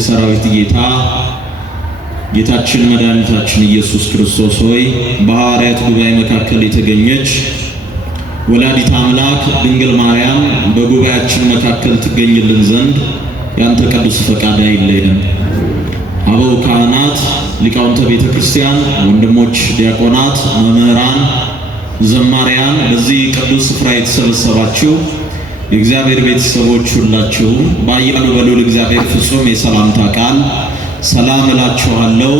የሰራዊት ጌታ ጌታችን መድኃኒታችን ኢየሱስ ክርስቶስ ሆይ በሐዋርያት ጉባኤ መካከል የተገኘች ወላዲተ አምላክ ድንግል ማርያም በጉባኤያችን መካከል ትገኝልን ዘንድ ያንተ ቅዱስ ፈቃድ አይለየን። አበው ካህናት፣ ሊቃውንተ ቤተ ክርስቲያን፣ ወንድሞች ዲያቆናት፣ መምህራን፣ ዘማሪያን፣ በዚህ ቅዱስ ስፍራ የተሰበሰባችሁ የእግዚአብሔር ቤተሰቦች ሁላችሁ በኃያሉ በልዑል እግዚአብሔር ፍጹም የሰላምታ ቃል ሰላም እላችኋለሁ።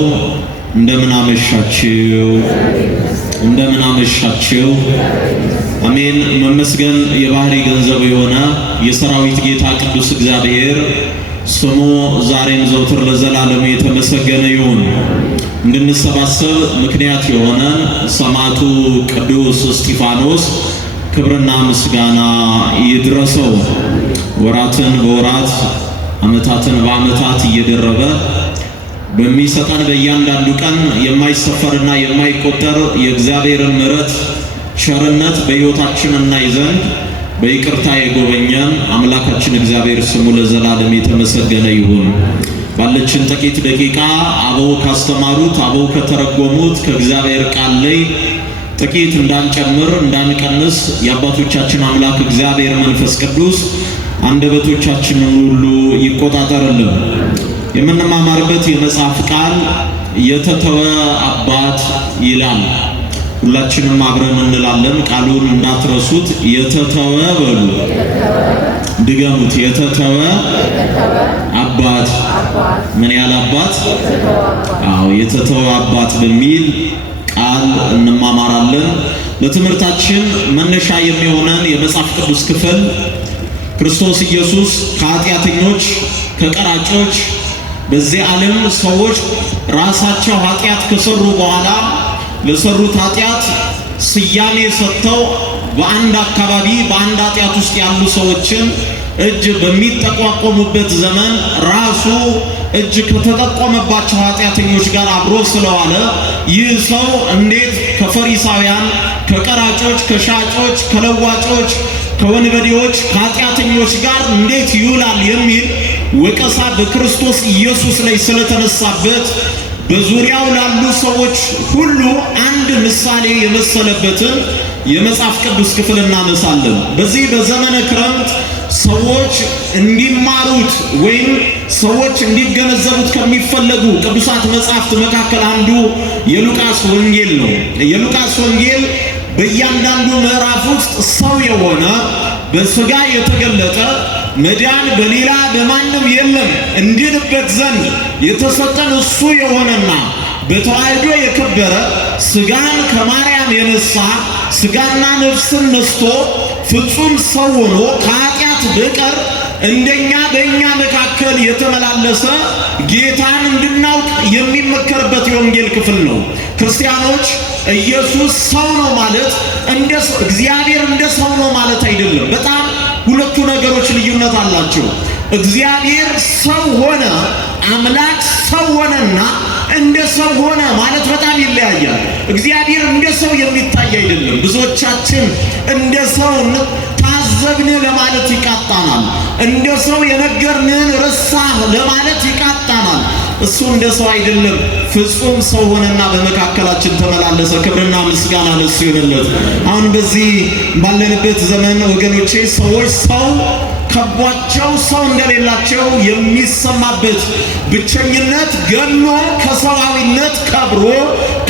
እንደምን አመሻችሁ? እንደምን አመሻችሁ? አሜን። መመስገን የባህሪ ገንዘቡ የሆነ የሰራዊት ጌታ ቅዱስ እግዚአብሔር ስሙ ዛሬም ዘውትር ለዘላለም የተመሰገነ ይሁን። እንድንሰባሰብ ምክንያት የሆነ ሰማዕቱ ቅዱስ እስጢፋኖስ ክብርና ምስጋና ይድረሰው። ወራትን በወራት ዓመታትን በዓመታት እየደረበ በሚሰጠን በእያንዳንዱ ቀን የማይሰፈርና የማይቆጠር የእግዚአብሔርን ምሕረት ቸርነት በሕይወታችን እናይ ዘንድ በይቅርታ የጎበኘን አምላካችን እግዚአብሔር ስሙ ለዘላለም የተመሰገነ ይሁን። ባለችን ጥቂት ደቂቃ አበው ካስተማሩት አበው ከተረጎሙት ከእግዚአብሔር ቃል ላይ ጥቂት እንዳንጨምር እንዳንቀንስ የአባቶቻችን አምላክ እግዚአብሔር መንፈስ ቅዱስ አንደበቶቻችንን ሁሉ ይቆጣጠርልን። የምንማማርበት የመጽሐፍ ቃል የተተወ አባት ይላል። ሁላችንም አብረን እንላለን። ቃሉን እንዳትረሱት። የተተወ በሉ፣ ድገሙት። የተተወ አባት። ምን ያህል አባት? አዎ፣ የተተወ አባት በሚል ቃል እንማማራለን። ለትምህርታችን መነሻ የሚሆነን የመጽሐፍ ቅዱስ ክፍል ክርስቶስ ኢየሱስ ከኃጢአተኞች ከቀራጮች በዚህ ዓለም ሰዎች ራሳቸው ኃጢአት ከሰሩ በኋላ ለሰሩት ኃጢአት ስያሜ ሰጥተው በአንድ አካባቢ በአንድ ኃጢአት ውስጥ ያሉ ሰዎችን እጅ በሚጠቋቆሙበት ዘመን ራሱ እጅ ከተጠቆመባቸው ኃጢአተኞች ጋር አብሮ ስለዋለ ይህ ሰው እንዴት ከፈሪሳውያን ከቀራጮች ከሻጮች ከለዋጮች ከወንበዴዎች ከኃጢአተኞች ጋር እንዴት ይውላል የሚል ወቀሳ በክርስቶስ ኢየሱስ ላይ ስለተነሳበት በዙሪያው ላሉ ሰዎች ሁሉ አንድ ምሳሌ የመሰለበትን የመጽሐፍ ቅዱስ ክፍል እናነሳለን። በዚህ በዘመነ ክረምት ሰዎች እንዲማሩት ወይም ሰዎች እንዲገነዘቡት ከሚፈለጉ ቅዱሳት መጻሕፍት መካከል አንዱ የሉቃስ ወንጌል ነው። የሉቃስ ወንጌል በእያንዳንዱ ምዕራፍ ውስጥ ሰው የሆነ በሥጋ የተገለጠ መዳን በሌላ በማንም የለም እንድንበት ዘንድ የተሰጠን እሱ የሆነና በተዋህዶ የከበረ ሥጋን ከማርያም የነሳ ሥጋና ነፍስን ነስቶ ፍጹም ሰው ሆኖ ከኃጢአት በቀር እንደኛ በእኛ መካከል የተመላለሰ ጌታን እንድናውቅ የሚመከርበት የወንጌል ክፍል ነው። ክርስቲያኖች ኢየሱስ ሰው ነው ማለት እግዚአብሔር እንደ ሰው ነው ማለት አይደለም። በጣም ሁለቱ ነገሮች ልዩነት አላቸው። እግዚአብሔር ሰው ሆነ፣ አምላክ ሰው ሆነና እንደ ሰው ሆነ ማለት በጣም ይለያያል። እግዚአብሔር እንደ ሰው የሚታይ አይደለም። ብዙዎቻችን እንደ ሰው ታዘብን ለማለት ይቃጣናል። እንደ ሰው የነገርንን ረሳህ ለማለት ይቃጣናል። እሱ እንደ ሰው አይደለም። ፍጹም ሰው ሆነና በመካከላችን ተመላለሰ። ክብርና ምስጋና ለእሱ ይሁንለት። አሁን በዚህ ባለንበት ዘመን ወገኖቼ ሰዎች ሰው ከቧቸው ሰው እንደሌላቸው የሚሰማበት ብቸኝነት ገኖ ከሰዋዊነት ከብሮ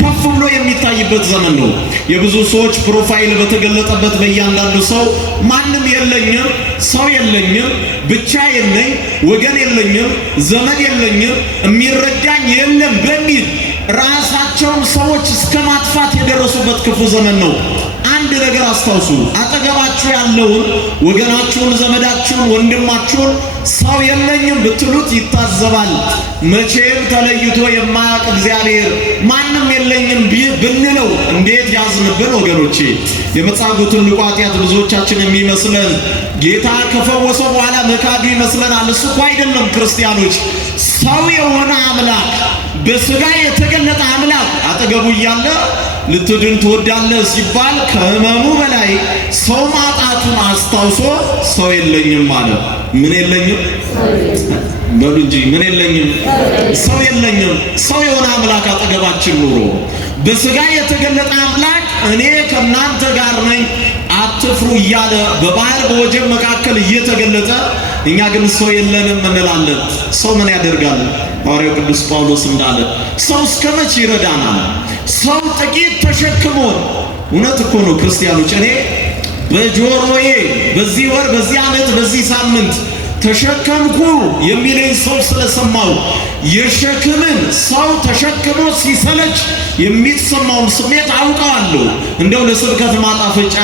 ከፍ ብሎ የሚታይበት ዘመን ነው። የብዙ ሰዎች ፕሮፋይል በተገለጠበት በእያንዳንዱ ሰው ማንም የለኝም፣ ሰው የለኝም፣ ብቻ የለኝ፣ ወገን የለኝም፣ ዘመድ የለኝም፣ የሚረዳኝ የለም በሚል ራሳቸውን ሰዎች እስከ ማጥፋት የደረሱበት ክፉ ዘመን ነው። አንድ ነገር አስታውሱ። አጠገባችሁ ያለውን ወገናችሁን፣ ዘመዳችሁን፣ ወንድማችሁን ሰው የለኝም ብትሉት ይታዘባል። መቼም ተለይቶ የማያውቅ እግዚአብሔር ማንም የለኝም ብንለው እንዴት ያዝንብን ወገኖቼ። የመጻጉዕ ትልቁ ኃጢአት ብዙዎቻችን የሚመስለን ጌታ ከፈወሰው በኋላ መካዱ ይመስለናል። እሱ እኮ አይደለም። ክርስቲያኖች ሰው የሆነ አምላክ በሥጋ የተገለጠ አምላክ አጠገቡ እያለ ልትድን ትወዳለህ ሲባል ከሕመሙ በላይ ሰው ማጣቱን አስታውሶ ሰው የለኝም ማለት ምን የለኝም በሉ እንጂ ምን የለኝም ሰው የለኝም። ሰው የሆነ አምላክ አጠገባችን ኑሮ በስጋ የተገለጠ አምላክ እኔ ከናንተ ጋር ነኝ አትፍሩ እያለ በባህር በወጀብ መካከል እየተገለጠ እኛ ግን ሰው የለንም እንላለን። ሰው ምን ያደርጋል? ሐዋርያው ቅዱስ ጳውሎስ እንዳለ ሰው እስከመቼ ይረዳናል? ሰው ጥቂት ተሸክሞን። እውነት እኮ ነው ክርስቲያኖች። እኔ በጆሮዬ በዚህ ወር በዚህ ዓመት በዚህ ሳምንት ተሸከምኩ የሚለኝ ሰው ስለሰማው የሸክምን ሰው ተሸክሞ ሲሰለች የሚሰማውን ስሜት አውቀዋለሁ። እንደው ለስብከት ማጣፈጫ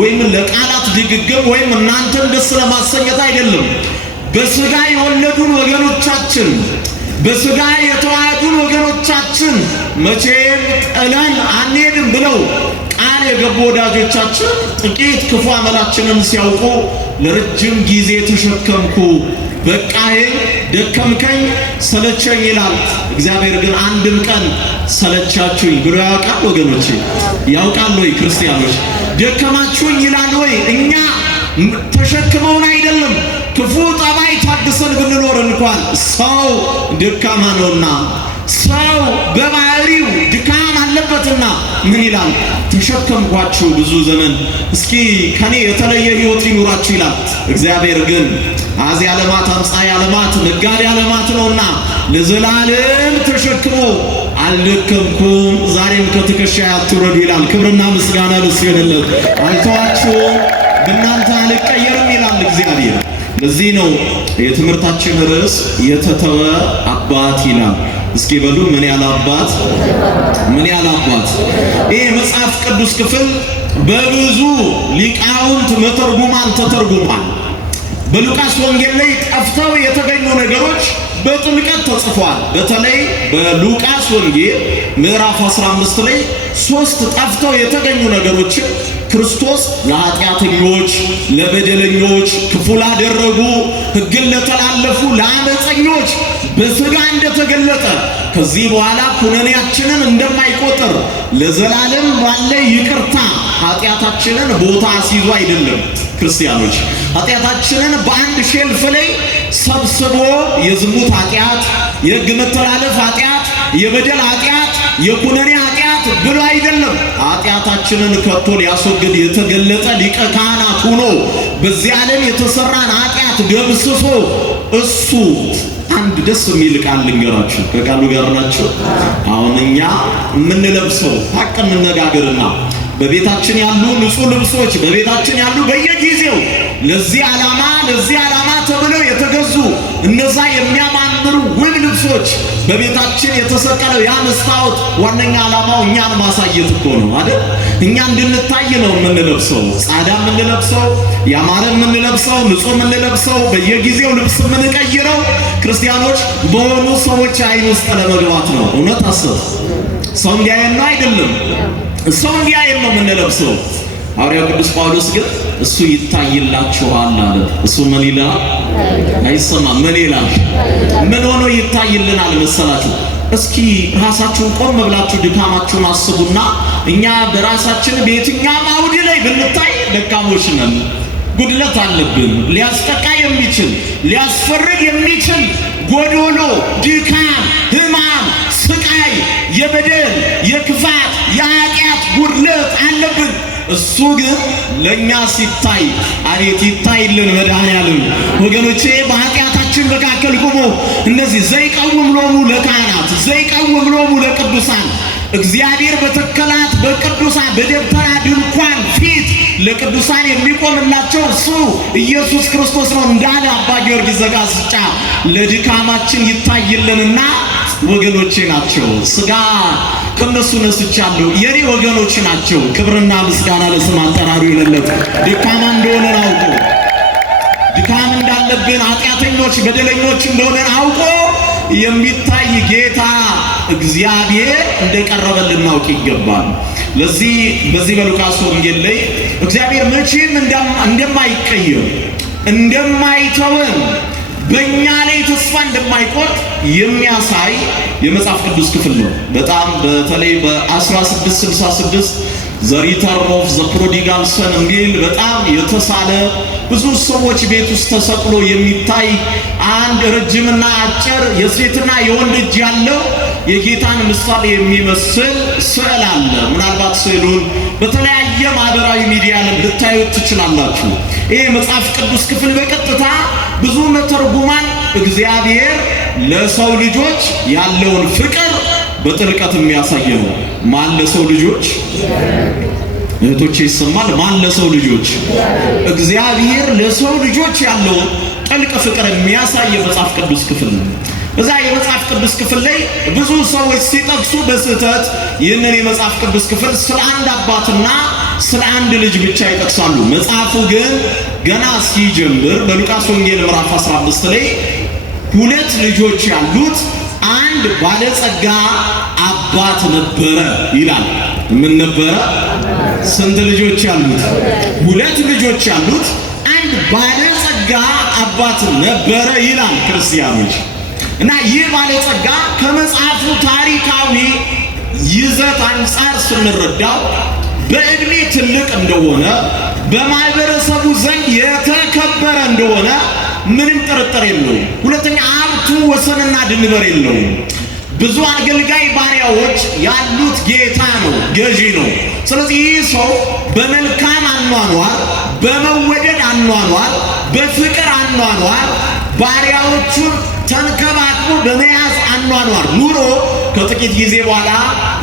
ወይም ለቃላት ድግግም ወይም እናንተን ደስ ለማሰኘት አይደለም። በስጋ የወለዱን ወገኖቻችን በስጋ የተዋሃዱን ወገኖቻችን መቼም ጥለን አንሄድም ብለው ቃል የገቡ ወዳጆቻችን ጥቂት ክፉ አመላችንን ሲያውቁ ለረጅም ጊዜ ተሸከምኩ፣ በቃዬ፣ ደከምከኝ፣ ሰለቸኝ ይላል። እግዚአብሔር ግን አንድም ቀን ሰለቻችሁኝ ብሎ ያውቃል? ወገኖቼ ያውቃል ወይ? ክርስቲያኖች ደከማችሁኝ ይላል ወይ? እኛ ተሸክመውን አይደለም ክፉ ጠባይ ታድሰን ብንኖር እንኳን ሰው ደካማ ነውና ሰው በባህሪው ድካም አለበትና ምን ይላል? ተሸከምኳችሁ ብዙ ዘመን፣ እስኪ ከኔ የተለየ ሕይወት ይኑራችሁ ይላል። እግዚአብሔር ግን አዚ ዓለማት አምሳይ ዓለማት ነጋዴ ዓለማት ነውና ለዘላለም ተሸክሞ አልደከምኩም፣ ዛሬም ከትከሻዬ አትውረዱ ይላል። ክብርና ምስጋና ለእሱ ይሁንለት። አልተዋችሁም፣ በእናንተ አልቀየርም ይላል እግዚአብሔር። ለዚህ ነው የትምህርታችን ርዕስ የተተወ አባት ይላል። እስኪ በሉ ምን ያለ አባት? ምን ያለ አባት? ይሄ መጽሐፍ ቅዱስ ክፍል በብዙ ሊቃውንት መተርጉማን ተተርጉሟል። በሉቃስ ወንጌል ላይ ጠፍተው የተገኙ ነገሮች በጥልቀት ተጽፏል። በተለይ በሉቃስ ወንጌል ምዕራፍ 15 ላይ 3 ጠፍተው የተገኙ ነገሮችን ክርስቶስ ለኃጢአተኞች፣ ለበደለኞች፣ ክፉ ላደረጉ፣ ሕግን ለተላለፉ፣ ለአመፀኞች በሥጋ እንደተገለጠ ከዚህ በኋላ ኩነኔያችንን እንደማይቆጥር ለዘላለም ባለ ይቅርታ ኃጢአታችንን ቦታ አስይዞ አይደለም ክርስቲያኖች ኃጢአታችንን በአንድ ሼልፍ ላይ ሰብስቦ የዝሙት ኃጢአት፣ የሕግ መተላለፍ ኃጢአት፣ የበደል ኃጢአት፣ የኩነኔ ኃጢአት ብሎ አይደለም። ኃጢአታችንን ከቶ ሊያስወግድ የተገለጠ ሊቀ ካህናት ሆኖ በዚህ ዓለም የተሰራን ኃጢአት ደምስሶ እሱ አንድ ደስ የሚል ቃል ልንገራችሁ። ከቃሉ ጋር ናቸው። አሁን እኛ የምንለብሰው ሀቅ እንነጋገርና በቤታችን ያሉ ንጹህ ልብሶች በቤታችን ያሉ በየጊዜው ለዚህ ዓላማ ተብለው የተገዙ እነዛ የሚያማምሩ ውብ ልብሶች በቤታችን የተሰቀለው ያ መስታወት ዋነኛ ዓላማው እኛን ማሳየት እኮ ነው አይደል? እኛ እንድንታይ ነው የምንለብሰው። ጻዳ የምንለብሰው፣ ያማረ የምንለብሰው፣ ንጹህ የምንለብሰው፣ በየጊዜው ልብስ የምንቀይረው ክርስቲያኖች በሆኑ ሰዎች አይን ውስጥ ለመግባት ነው። እውነት አሰብ ሰው እንዲያየን ነው አይደለም? ሰው እንዲያየን ነው የምንለብሰው። ሐዋርያው ቅዱስ ጳውሎስ ግን እሱ ይታይላችኋል አለ። እሱ ምን ይላል? አይሰማም። ምን ይላል? ምን ሆኖ ይታይልናል መሰላችሁ? እስኪ ራሳችሁን ቆም ብላችሁ ድካማችሁን አስቡና እኛ በራሳችን በየትኛውም አውድ ላይ ብንታይ ደካሞች ነን፣ ጉድለት አለብን። ሊያስጠቃ የሚችል ሊያስፈርድ የሚችል ጎዶሎ፣ ድካም፣ ሕማም፣ ስቃይ፣ የበደል፣ የክፋት፣ የኃጢአት ጉድለት አለብን። እሱ ግን ለኛ ሲታይ አቤት ይታይልን መድኃኔዓለም። ወገኖቼ በኃጢአታችን መካከል ቆሞ እነዚህ ዘይቀውም ሎሙ ለካህናት ዘይቀውም ሎሙ ለቅዱሳን እግዚአብሔር በተከላት በቅዱሳን በደብተራ ድንኳን ፊት ለቅዱሳን የሚቆምላቸው እሱ ኢየሱስ ክርስቶስ ነው እንዳለ አባ ጊዮርጊስ ዘጋስጫ ለድካማችን ይታይልንና ወገኖቼ ናቸው። ስጋ ከነሱ ነስቻለሁ የኔ ወገኖች ናቸው። ክብርና ምስጋና ለስም አጠራሩ ይለለት። ድካማ እንደሆነ አውቆ ድካም እንዳለብን ኃጢአተኞች በደለኞች እንደሆነ አውቆ የሚታይ ጌታ እግዚአብሔር እንደቀረበልን እናውቅ ይገባል። ለዚህ በዚህ በሉቃስ ወንጌል ላይ እግዚአብሔር መቼም እንደማይቀየር እንደማይተወን በእኛ ላይ ተስፋ እንደማይቆርጥ የሚያሳይ የመጽሐፍ ቅዱስ ክፍል ነው። በጣም በተለይ በ1666 ዘ ሪተርን ኦፍ ዘ ፕሮዲጋል ሰን የሚል በጣም የተሳለ ብዙ ሰዎች ቤት ውስጥ ተሰቅሎ የሚታይ አንድ ረጅምና አጭር የሴትና የወንድ እጅ ያለው የጌታን ምሳሌ የሚመስል ስዕል አለ። ምናልባት ስዕሉን በተለያየ ማህበራዊ ሚዲያ ላይ ልታዩት ትችላላችሁ። ይሄ መጽሐፍ ቅዱስ ክፍል በቀጥታ ብዙ መተርጉማን እግዚአብሔር ለሰው ልጆች ያለውን ፍቅር በጥልቀት የሚያሳይ ነው። ማን ለሰው ልጆች? እህቶቼ ይሰማል? ማን ለሰው ልጆች? እግዚአብሔር ለሰው ልጆች ያለውን ጥልቅ ፍቅር የሚያሳይ የመጽሐፍ ቅዱስ ክፍል ነው። እዛ የመጽሐፍ ቅዱስ ክፍል ላይ ብዙ ሰዎች ሲጠቅሱ በስህተት ይህንን የመጽሐፍ ቅዱስ ክፍል ስለ አንድ አባትና ስለ አንድ ልጅ ብቻ ይጠቅሳሉ። መጽሐፉ ግን ገና ሲጀምር በሉቃስ ወንጌል ምዕራፍ 15 ላይ ሁለት ልጆች ያሉት አንድ ባለጸጋ አባት ነበረ ይላል። ምን ነበረ? ስንት ልጆች ያሉት? ሁለት ልጆች ያሉት አንድ ባለጸጋ አባት ነበረ ይላል ክርስቲያኖች። እና ይህ ባለጸጋ ከመጽሐፉ ታሪካዊ ይዘት አንጻር ስንረዳው በእድሜ ትልቅ እንደሆነ በማህበረሰቡ ዘንድ የተከበረ እንደሆነ ምንም ጥርጥር የለውም። ሁለተኛ ሀብቱ ወሰንና ድንበር የለውም። ብዙ አገልጋይ ባሪያዎች ያሉት ጌታ ነው፣ ገዢ ነው። ስለዚህ ይህ ሰው በመልካም አኗኗር፣ በመወደድ አኗኗር፣ በፍቅር አኗኗር ባሪያዎቹን ተንከባክቦ በመያዝ አኗኗር ኑሮ ከጥቂት ጊዜ በኋላ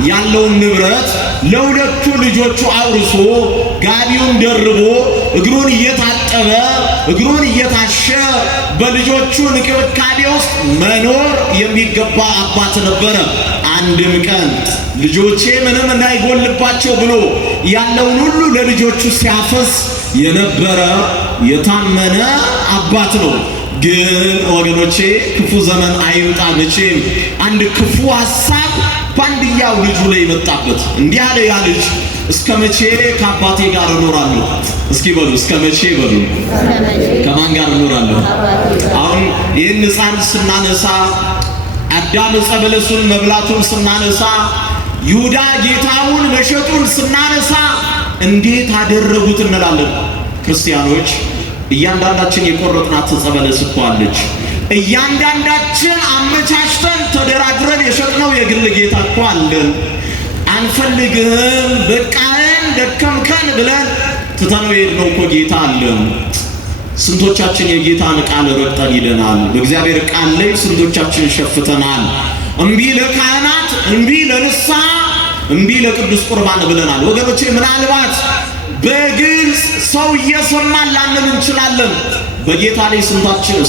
ያለውን ንብረት ለሁለቱ ልጆቹ አውርሶ ጋቢውን ደርቦ እግሩን እየታጠበ እግሩን እየታሸ በልጆቹ እንክብካቤ ውስጥ መኖር የሚገባ አባት ነበረ። አንድም ቀን ልጆቼ ምንም እንዳይጎልባቸው ብሎ ያለውን ሁሉ ለልጆቹ ሲያፈስ የነበረ የታመነ አባት ነው። ግን ወገኖቼ ክፉ ዘመን አይምጣ መቼም አንድ ክፉ ሐሳብ ባንድያው ልጁ ላይ መጣበት። እንዲህ አለ ያ ልጅ፣ እስከ መቼ ከአባቴ ጋር እኖራለሁ? እስኪ በሉ እስከ መቼ በሉ። ከማን ጋር እኖራለሁ? አሁን ይህን ሕፃን ስናነሳ አዳም ዕፀ በለሱን መብላቱን ስናነሳ ይሁዳ ጌታውን መሸጡን ስናነሳ እንዴት አደረጉት እንላለን ክርስቲያኖች። እያንዳንዳችን የቆረጥናት ዕፀ በለስ እኮ አለች። እያንዳንዳችን አመቻችተን ተደራድረን የሸጥነው የግል ጌታ እኮ አለን። አንፈልግህም በቃን ደከምከን ብለን ትተነው የሄድነው እኮ ጌታ አለን። ስንቶቻችን የጌታን ቃል ረግጠን ሂደናል። በእግዚአብሔር ቃል ላይ ስንቶቻችን ሸፍተናል። እምቢ ለካህናት፣ እምቢ ለንስሐ፣ እምቢ ለቅዱስ ቁርባን ብለናል። ወገኖቼ ምናልባት በግልጽ ሰው እየሰማን ላንል እንችላለን። በጌታ ላይ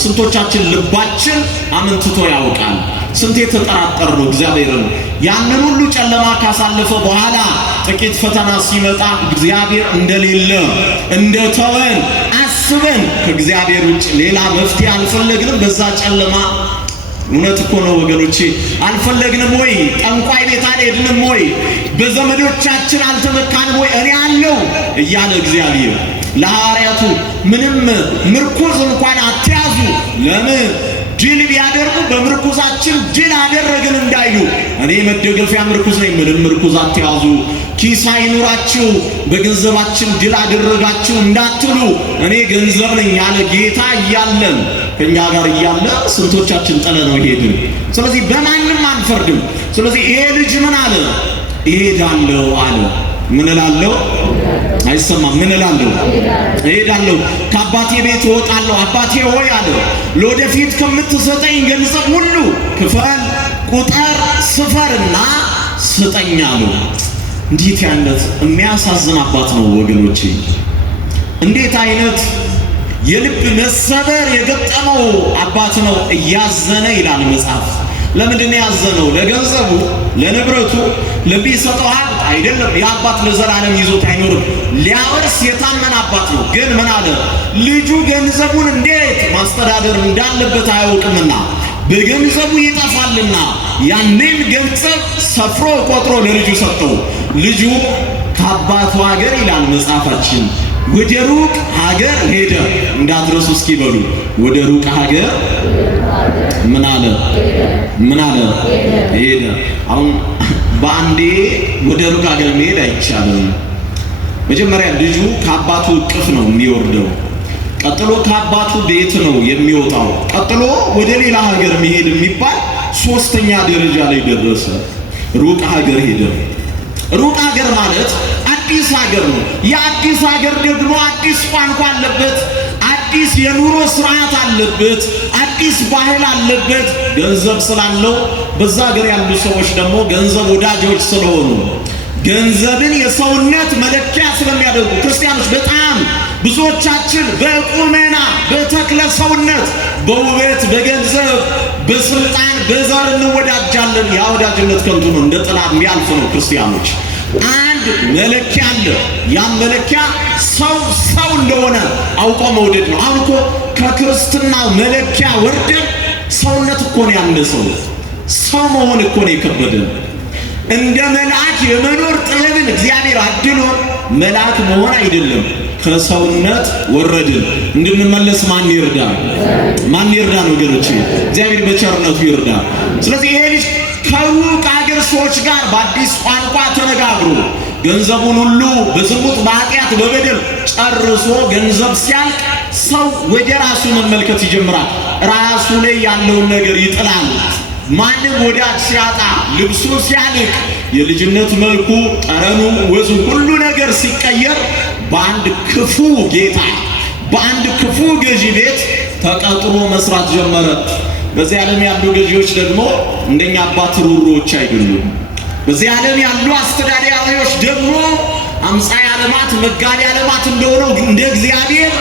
ስንቶቻችን ልባችን አመንትቶ ያውቃል? ስንቴ ተጠራጠር ነው እግዚአብሔርን። ያንን ሁሉ ጨለማ ካሳለፈ በኋላ ጥቂት ፈተና ሲመጣ እግዚአብሔር እንደሌለ እንደተወን አስበን ከእግዚአብሔር ውጭ ሌላ መፍትሄ አልፈለግንም። በዛ ጨለማ እውነት እኮ ነው ወገኖቼ፣ አልፈለግንም ወይ? ጠንቋይ ቤት አልሄድንም ወይ? በዘመዶቻችን አልተመካንም ወይ? እኔ አለው እያለ እግዚአብሔር ለሐዋርያቱ ምንም ምርኩዝ እንኳን አትያዙ፣ ለምን ድል ቢያደርጉ በምርኩዛችን ድል አደረግን እንዳይሉ፣ እኔ መደገፊያ ምርኩዝ ነኝ፣ ምንም ምርኩዝ አትያዙ፣ ኪስ አይኑራችሁ፣ በገንዘባችን ድል አደረጋችሁ እንዳትሉ፣ እኔ ገንዘብ ነኝ ያለ ጌታ እያለን ከኛ ጋር እያለ ስንቶቻችን ጥለነው ሄድን። ስለዚህ በማንም አንፈርድም። ስለዚህ ይሄ ልጅ ምን አለ? እሄዳለሁ አለ። ምን እላለሁ? አይሰማም። ምን እላለሁ? እሄዳለሁ፣ ከአባቴ ቤት እወጣለሁ። አባቴ ሆይ አለ፣ ለወደፊት ከምትሰጠኝ ገንዘብ ሁሉ ክፈል፣ ቁጠር፣ ስፈርና ስጠኝ አለ። እንዴት አይነት የሚያሳዝን አባት ነው ወገኖቼ! እንዴት አይነት የልብ መሰበር የገጠመው አባት ነው። እያዘነ ይላል መጽሐፍ። ለምንድን ነው ያዘነው? ለገንዘቡ፣ ለንብረቱ፣ ለሚሰጠው ሀብት አይደለም። የአባት ለዘላለም ይዞት አይኖርም። ሊያወርስ የታመነ አባት ነው። ግን ምን አለ? ልጁ ገንዘቡን እንዴት ማስተዳደር እንዳለበት አያውቅምና በገንዘቡ ይጠፋልና ያንን ገንዘብ ሰፍሮ ቆጥሮ ለልጁ ሰጠው። ልጁ ከአባቱ ሀገር ይላል መጽሐፋችን ወደ ሩቅ ሀገር ሄደ። እንዳትረሱ እስኪ በሉ፣ ወደ ሩቅ ሀገር ምን አለ? ምን አለ? ሄደ። አሁን በአንዴ ወደ ሩቅ ሀገር መሄድ አይቻልም። መጀመሪያ ልጁ ከአባቱ እቅፍ ነው የሚወርደው። ቀጥሎ ከአባቱ ቤት ነው የሚወጣው። ቀጥሎ ወደ ሌላ ሀገር መሄድ የሚባል ሶስተኛ ደረጃ ላይ ደረሰ። ሩቅ ሀገር ሄደ። ሩቅ ሀገር ማለት አዲስ ሀገር ነው። የአዲስ ሀገር ደግሞ አዲስ ቋንቋ አለበት፣ አዲስ የኑሮ ስርዓት አለበት፣ አዲስ ባህል አለበት። ገንዘብ ስላለው በዛ ሀገር ያሉ ሰዎች ደግሞ ገንዘብ ወዳጆች ስለሆኑ ገንዘብን የሰውነት መለኪያ ስለሚያደርጉ ክርስቲያኖች በጣም ብዙዎቻችን በቁመና በተክለ ሰውነት በውበት በገንዘብ በስልጣን በዘር እንወዳጃለን። ያ ወዳጅነት ከንቱ ነው፣ እንደ ጥላ የሚያልፍ ነው። ክርስቲያኖች አንድ መለኪያ አለ። ያ መለኪያ ሰው እንደሆነ አውቆ መውደድ ነው። አሁን እኮ ከክርስትና መለኪያ ወርደን ሰውነት እኮ ነው ያነሰው። ሰው መሆን እኮ ነው የከበደን። እንደ መልአክ የመኖር ጥበብን እግዚአብሔር አድሎ መልአክ መሆን አይደለም ከሰውነት ወረድን። እንድንመለስ ማን ይርዳል? ማን ይርዳን? ወገኖቼ እግዚአብሔር በቸርነቱ ይርዳል። ስለዚህ ይሄ ልጅ ከሩቅ አገር ሰዎች ጋር በአዲስ ቋንቋ ተነጋግሮ ገንዘቡን ሁሉ በዝሙት በኃጢአት በበደል ጨርሶ ገንዘብ ሲያልቅ ሰው ወደ ራሱ መመልከት ይጀምራል። ራሱ ላይ ያለውን ነገር ይጥላል። ማንም ወዳጅ ሲያጣ ልብሱ ሲያልቅ የልጅነት መልኩ ጠረኑ ወዙ ሁሉ ነገር ሲቀየር በአንድ ክፉ ጌታ በአንድ ክፉ ገዢ ቤት ተቀጥሮ መስራት ጀመረ። በዚህ ዓለም ያሉ ገዢዎች ደግሞ እንደኛ አባት ሩሮዎች አይደሉም። በዚህ ዓለም ያሉ አስተዳዳሪዎች ደግሞ አምሳይ ዓለማት መጋቢ ዓለማት እንደሆነው እንደ እግዚአብሔር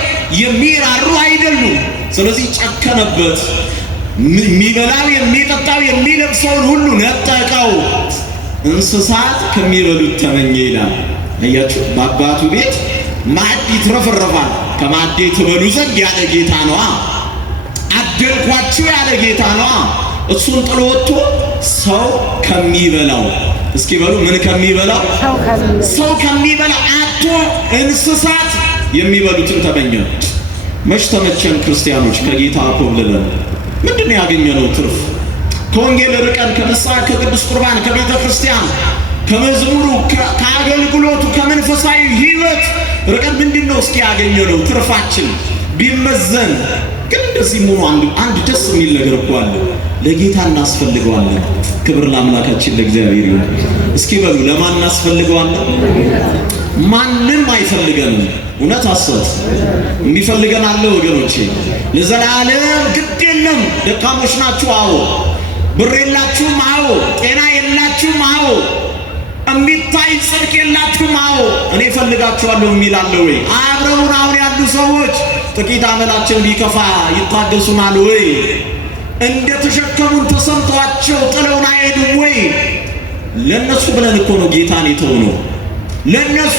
የሚራሩ አይደሉም። ስለዚህ ጨከነበት። የሚበላው የሚጠጣው የሚለብሰውን ሁሉ ነጠቀው። እንስሳት ከሚበሉት ተመኘ ይላል። አያችሁ፣ በአባቱ ቤት ማዕድ ይትረፈረፋል። ከማዕዴ ትበሉ ዘንድ ያለ ጌታ ነዋ። አደልኳችሁ ያለ ጌታ ነዋ። እሱን ጥሎ ወጥቶ ሰው ከሚበላው፣ እስኪ በሉ ምን ከሚበላው? ሰው ከሚበላው አቶ እንስሳት የሚበሉትን ተመኘ። መች ተመቸን ክርስቲያኖች ከጌታ ኮብልለን? ምንድነው ያገኘነው ትርፍ? ከወንጌል ርቀን ከንስሐ ከቅዱስ ቁርባን ከቤተ ክርስቲያን ከመዝሙሩ ከአገልግሎቱ ከመንፈሳዊ ሕይወት ርቀን ምንድነው እስኪ ያገኘነው ትርፋችን ቢመዘን? ግን እንደዚህ ሆኖ አንድ ደስ የሚል ነገር እኮ አለ። ለጌታ እናስፈልገዋለን። ክብር ለአምላካችን ለእግዚአብሔር ይሁን። እስኪ በሉ ለማን እናስፈልገዋለን? ማንም አይፈልገንም። እውነት አሰት የሚፈልገን አለ ወገኖቼ። ለዘላለም ግድ የለም። ደካሞች ናችሁ፣ አዎ። ብር የላችሁም፣ አዎ። ጤና የላችሁም፣ አዎ። የሚታይ ጽድቅ የላችሁም፣ አዎ። እኔ እፈልጋችኋለሁ የሚል አለ ወይ? አብረውን አሁን ያሉ ሰዎች ጥቂት አመላችን ቢከፋ ይታገሱናል ወይ? እንደ ተሸከሙን ተሰምቷቸው ጥለውን አይሄዱም ወይ? ለነሱ ብለን እኮ ነው ጌታን የተውነው። ለነሱ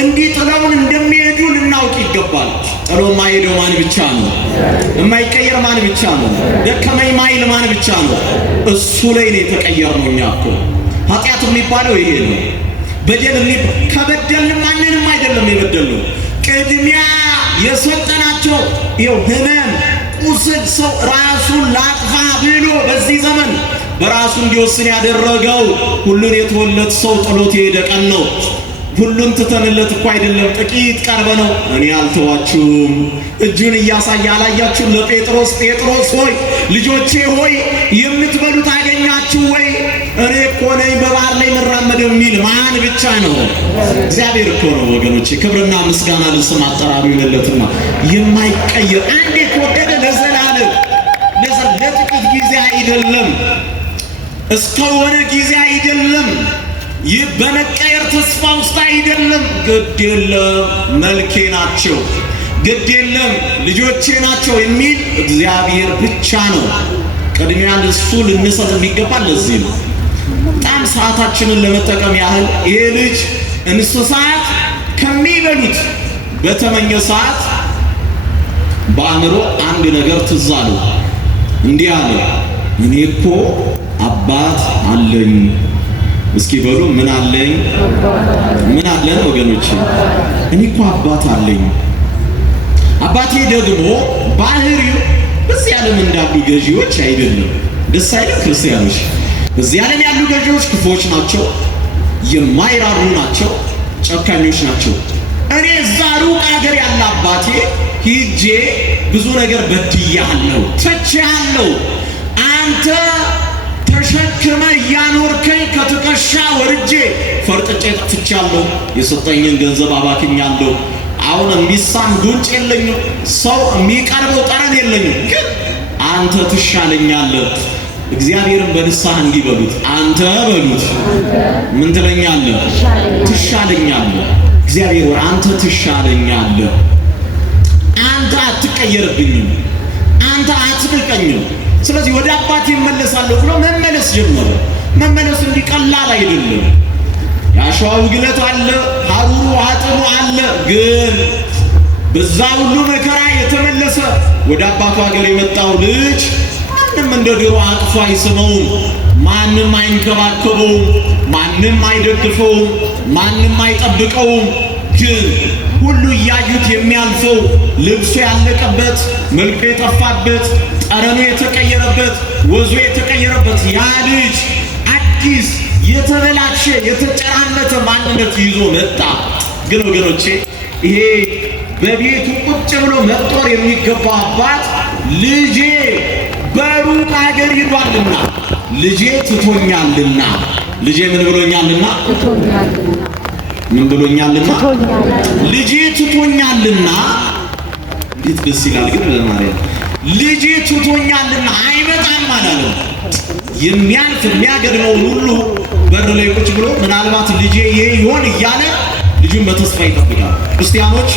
እንዲህ ጥለውን እንደሚሄዱ ልናውቅ ይገባል። ጥሎ የማይሄደው ማን ብቻ ነው? የማይቀየር ማን ብቻ ነው? ደከመኝ ማይል ማን ብቻ ነው? እሱ ላይ ነው የተቀየርነው። እኛ እኮ ኃጢአት የሚባለው ይሄ ነው። በደል ከበደልን ማንንም አይደለም የበደልነው። ቅድሚያ የሰጠናቸው ይኸው ህመም፣ ቁስል ሰው ራሱን ላጥፋ ብሎ በዚህ ዘመን በራሱ እንዲወስን ያደረገው ሁሉን የተወለደ ሰው ጥሎት የሄደ ቀን ነው። ሁሉን ትተንለት እኮ አይደለም፣ ጥቂት ቀርበ ነው። እኔ አልተዋችሁም እጁን እያሳየ አላያችሁም? ለጴጥሮስ ጴጥሮስ ሆይ ልጆቼ ሆይ የምትበሉት አገኛችሁ ወይ? እኔ እኮ ነኝ በባህር ላይ መራመደው የሚል ማን ብቻ ነው? እግዚአብሔር እኮ ነው ወገኖቼ። ክብርና ምስጋና ለስም አጠራሩ ይመለትና የማይቀየር አንዴ ከወደደ ለዘላለም ለጥቂት ጊዜ አይደለም፣ እስከሆነ ጊዜ አይደለም፣ ይህ በመቀየር ተስፋ ውስጥ አይደለም። ግድ የለም መልኬ ናቸው፣ ግድ የለም ልጆቼ ናቸው የሚል እግዚአብሔር ብቻ ነው። ቅድሚያ ለሱ ልንሰጥ የሚገባ ለዚህ ነው። በጣም ሰዓታችንን ለመጠቀም ያህል ይሄ ልጅ እንስሳት ከሚበሉት በተመኘ ሰዓት በአእምሮ አንድ ነገር ትዝ አለው። እንዲህ አለ፣ እኔ እኮ አባት አለኝ። እስኪ በሉ ምን አለኝ? ምን አለን ወገኖች? እኔ እኮ አባት አለኝ። አባቴ ደግሞ ባህሪው በዚህ ዓለም እንዳሉ ገዢዎች አይደለም። ደስ አይልም ክርስቲያኖች? በዚህ ዓለም ያሉ ገዢዎች ክፉዎች ናቸው፣ የማይራሩ ናቸው፣ ጨካኞች ናቸው። እኔ እዛ ሩቅ አገር ያለ አባቴ ሂጄ ብዙ ነገር በድያለሁ፣ ትቼአለሁ። አንተ ተሸክመ እያኖርከኝ ከትከሻ ወርጄ ፈርጥጬ ጠፍቻለሁ። የሰጠኝን ገንዘብ አባክኛለሁ። አሁን የሚሳም ጉንጭ የለኝም፣ ሰው የሚቀርበው ጠረን የለኝም። ግን አንተ ትሻለኛለህ። እግዚአብሔርን በንስሐ እንዲበሉት አንተ በሉት ምን ትለኛለህ? ትሻለኛለህ። እግዚአብሔር ወይ አንተ ትሻለኛለህ። አንተ አትቀየርብኝም፣ አንተ አትንቀኝም። ስለዚህ ወደ አባቴ እመለሳለሁ ብሎ መመለስ ጀመረ። መመለሱ እንዲቀላል አይደለም። ያሸዋው ግለት አለ፣ ሐሩሩ አጥሩ አለ። ግን በዛ ሁሉ መከራ የተመለሰ ወደ አባቱ ሀገር የመጣው ልጅ ማንም እንደ ድሮ አቅፎ አይስመውም፣ ማንም አይንከባከበውም፣ ማንም አይደግፈውም፣ ማንም አይጠብቀውም። ግን ሁሉ እያዩት የሚያልፈው ልብሱ ያለቀበት፣ መልኩ የጠፋበት፣ ጠረኑ የተቀየረበት፣ ወዙ የተቀየረበት ያ ልጅ አዲስ የተበላሸ የተጨራመተ ማንነት ይዞ መጣ። ግን ወገኖቼ ይሄ በቤቱ ቁጭ ብሎ መጦር የሚገባው አባት ልጄ በሩቅ ሀገር ሄዷልና፣ ልጄ ትቶኛልና፣ ልጄ ምን ብሎኛልና? ምን ብሎኛልና? ልጄ ትቶኛልና። እንዴት ደስ ይላል! ግን ለማርያም ልጄ ትቶኛልና አይመጣም አላለም። የሚያልፍ የሚያገድመውን ሁሉ በር ላይ ቁጭ ብሎ ምናልባት ልጄ ይሄ ይሆን እያለ ልጁን በተስፋ ይጠብቃል። ክርስቲያኖች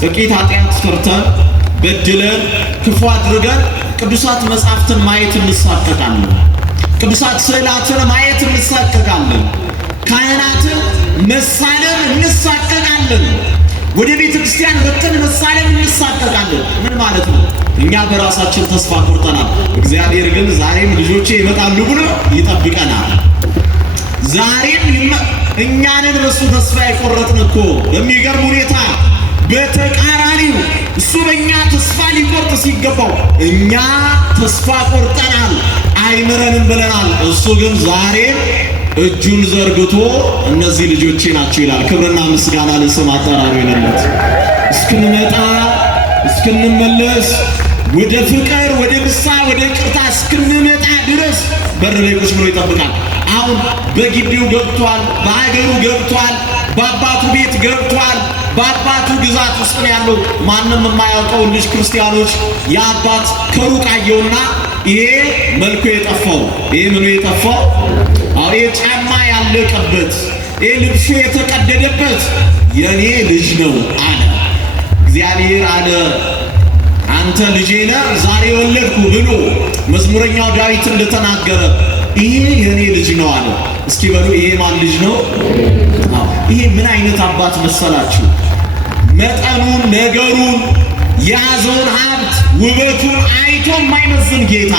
ጥቂት ኃጢአት ሰርተን በድለን ክፉ አድርገን ቅዱሳት መጻሕፍትን ማየት እንሳቀቃለን። ቅዱሳት ስዕላትን ማየት እንሳቀቃለን። ካህናትን መሳለም እንሳቀቃለን። ወደ ቤተ ክርስቲያን ወጥተን መሳለም እንሳቀቃለን። ምን ማለት ነው? እኛ በራሳችን ተስፋ ቆርጠናል። እግዚአብሔር ግን ዛሬም ልጆቼ ይመጣሉ ብሎ ይጠብቀናል። ዛሬም እኛንን በሱ ተስፋ የቆረጥን እኮ በሚገርም ሁኔታ በተቃራኒው እሱ በእኛ ተስፋ ሊቆርጥ ሲገባው እኛ ተስፋ ቆርጠናል፣ አይምረንም ብለናል። እሱ ግን ዛሬ እጁን ዘርግቶ እነዚህ ልጆቼ ናቸው ይላል። ክብርና ምስጋና ለስም አጠራሩ ይሁንለት። እስክንመጣ እስክንመለስ ወደ ፍቅር ወደ ንስሐ ወደ ይቅርታ እስክንመጣ ድረስ በር ላይ ቁጭ ብሎ ይጠብቃል። አሁን በግቢው ገብቷል፣ በሀገሩ ገብቷል፣ በአባቱ ቤት ገብቷል። በአባቱ ግዛት ውስጥ ነው ያለው። ማንም የማያውቀው ልጅ ክርስቲያኖች የአባት ከሩቅ አየውና ይሄ መልኩ የጠፋው ይሄ ምኑ የጠፋው አሬ ጫማ ያለቀበት ይሄ ልብሱ የተቀደደበት የኔ ልጅ ነው አለ። እግዚአብሔር አለ አንተ ልጄ ነህ ዛሬ ወለድኩ ብሎ መዝሙረኛው ዳዊት እንደተናገረ ይሄ የኔ ልጅ ነው አለ። እስኪ በሉ ይሄ ማን ልጅ ነው? ይሄ ምን አይነት አባት መሰላችሁ? መጠኑን ነገሩን የያዘውን ሀብት ውበቱን አይቶ የማይመዝን ጌታ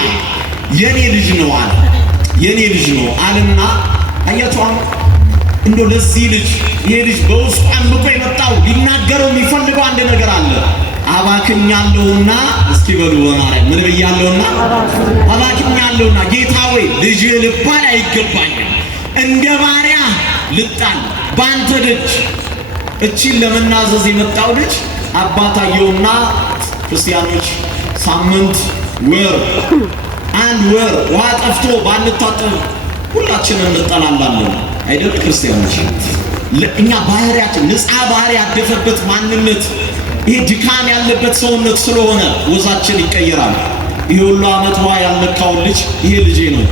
የኔ ልጅ ነው አለ። የኔ ልጅ ነው አለና አያቷ እንዶ ለዚህ ልጅ ይሄ ልጅ በውስጡ አንብቆ የመጣው ሊናገረው የሚፈልገው አንድ ነገር አለ። አባክኛለሁና እስኪ በሉ በማርያም ምን ብያለሁና? አባክኛለሁና ጌታ ወይ ልጅ ልባል አይገባኝም፣ እንደ ባሪያ ልጣል ባንተ ደጅ። እቺን ለመናዘዝ የመጣው ልጅ አባታየውና ክርስቲያኖች ሳምንት ወር አንድ ወር ውሃ ጠፍቶ ባንታጠብ ሁላችንም እንጠላላለን አይደል? ክርስቲያኖች እኛ ባህሪያችን ንጻ ባህሪ ያደፈበት ማንነት ይሄ ድካም ያለበት ሰውነት ስለሆነ ወዛችን ይቀየራል። ይሄ ሁሉ ዓመት ውሃ ያልነካው ልጅ ይሄ ልጄ ነው።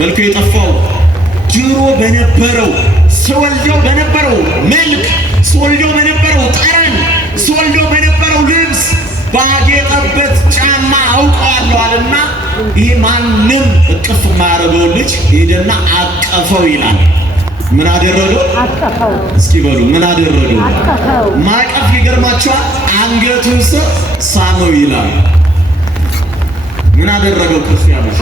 መልኩ የጠፋው ድሮ በነበረው ስወልደው በነበረው መልክ ስወልደው በነበረው ጠረን ስወልደው በነበረው ልብስ ባጌጠበት ጫማ አውቀዋለሁ አለና ይሄ ማንም እቅፍ የማያደርገው ልጅ ሄደና አቀፈው ይላል። ምን አደረገው? አቀፈው። እስኪ በሉ ምን አደረገው? አቀፈው። ማቀፍ ይገርማችኋል። አንገቱን ስር ሳመው ይላል። ምን አደረገው? ክርስቲያኖች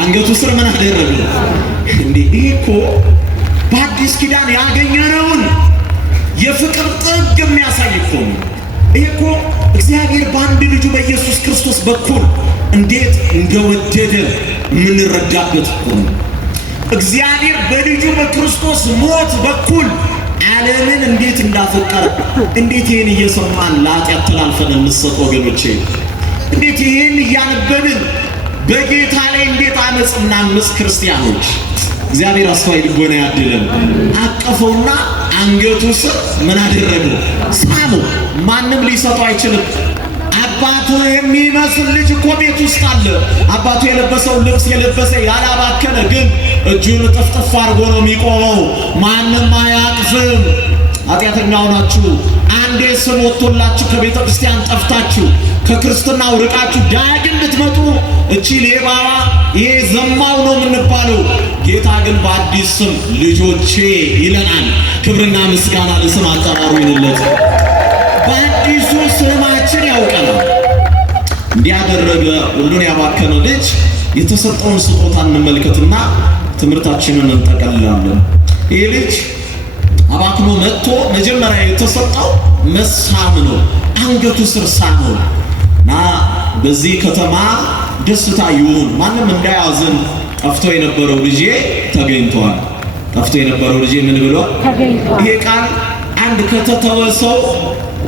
አንገቱ ስር ምን አደረገው? እንዴ ይሄ እኮ በአዲስ ኪዳን ያገኘነውን የፍቅር ጥግ የሚያሳይ እኮ ነው። ይሄ እኮ እግዚአብሔር በአንድ ልጁ በኢየሱስ ክርስቶስ በኩል እንዴት እንደወደደ የምንረዳበት እኮ ነው። እግዚአብሔር በልጁ በክርስቶስ ሞት በኩል ዓለምን እንዴት እንዳፈቀረ እንዴት ይሄን እየሰማን ለኃጢአት ተላልፈን እንሰጥ ወገኖቼ? እንዴት ይሄን እያነበብን በጌታ ላይ እንዴት አመጽና ምስ ክርስቲያኖች? እግዚአብሔር አስተዋይ ልቦና ያድለን። አቀፈውና አንገቱ ስር ምን አደረገው? ሳመው። ማንም ሊሰጠው አይችልም። አባቱ የሚመስል ልጅ እኮ ቤት ውስጥ አለ። አባቱ የለበሰው ልብስ የለበሰ ያላባከነ ግን እጁን ጥፍጥፍ አድርጎ ነው የሚቆመው። ማንም አያቅፍም። ኃጢአተኛው ናችሁ። አንዴ ስም ወጥቶላችሁ ከቤተ ክርስቲያን ጠፍታችሁ ከክርስትናው ርቃችሁ ዳግም ብትመጡ እቺ ሌባዋ ይሄ ዘማው ነው የምንባለው። ጌታ ግን በአዲስ ስም ልጆቼ ይለናል። ክብርና ምስጋና ለስም አጠራሩ ይሁንለት። በአዲሱ ስማችን ያውቀናል። እንዲያደረገ ሁሉን ያባከነ ልጅ የተሰጠውን ስጦታ እንመልከትና ትምህርታችንን እንጠቀልላለን። ይህ ልጅ አባክኖ መጥቶ መጀመሪያ የተሰጠው መሳም ነው። አንገቱ ስር ሳመው እና በዚህ ከተማ ደስታ ይሁን ማንም እንዳያዝን ጠፍቶ የነበረው ልጄ ተገኝቷል። ጠፍቶ የነበረው ልጄ ምን ብሎ ተገኝቷል። ይሄ ቃል አንድ ከተተወ ሰው